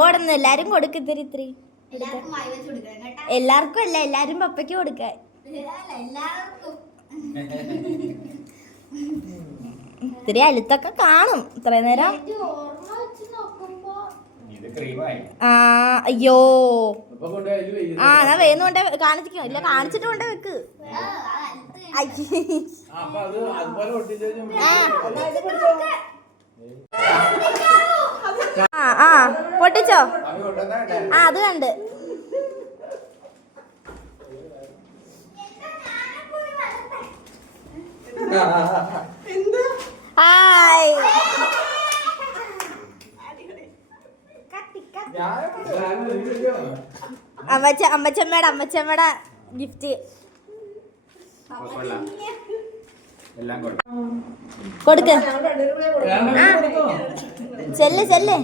ഓടുന്നു എല്ലാരും കൊടുക്ക് ഇത്തിരി ഇത്തിരി. എല്ലാവർക്കും അല്ല, എല്ലാരും പപ്പയ്ക്ക് കൊടുക്കാൻ. ഇത്തിരി അലുത്തൊക്കെ കാണും ഇത്ര നേരം. അയ്യോ എന്നാ വേന്നുകൊണ്ട് കാണിച്ചിക്കോ. ഇല്ല കാണിച്ചിട്ട് കൊണ്ട് വെക്ക്. പൊട്ടിച്ചോ? അത് കണ്ട്. ഹായ്. അമ്മച്ചമ്മയുടെ ഗിഫ്റ്റ് കൊടുക്ക. ചെല്ല്.